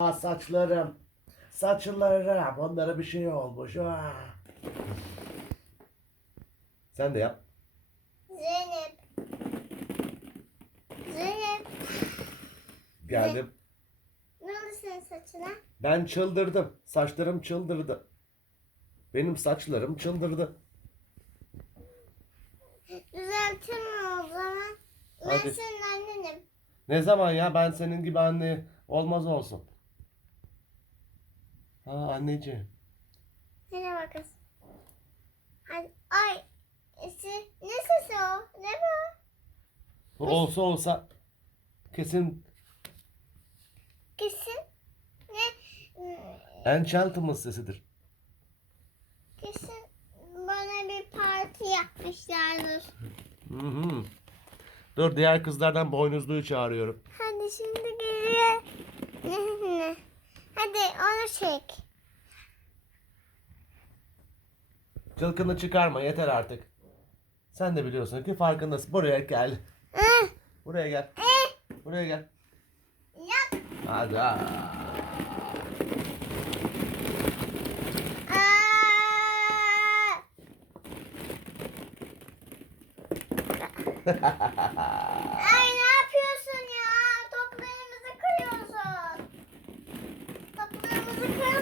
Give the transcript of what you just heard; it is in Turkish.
Aa, saçlarım. Saçlarım. Onlara bir şey olmuş. Aa. Sen de yap. Zeynep. Zeynep. Geldim. Ne oldu senin saçına? Ben çıldırdım. Saçlarım çıldırdı. Benim saçlarım çıldırdı. Düzeltme o zaman. Ben Hadi. senin annenim. Ne zaman ya ben senin gibi anne olmaz olsun. Ha anneciğim. Merhaba kız. Ay, ay. Ne sesi o? Ne bu? Olsa olsa kesin Kesin. Ne? Enchantment sesidir. Kesin bana bir parti yapmışlardır. Hı hı. Dur diğer kızlardan boynuzluyu çağırıyorum. Hadi şimdi geliyor. Hadi onu çek. Çılkını çıkarma yeter artık. Sen de biliyorsun ki farkındasın. Buraya gel. Ah, Buraya gel. Buraya gel. Yap. Hadi. Aa! Bye.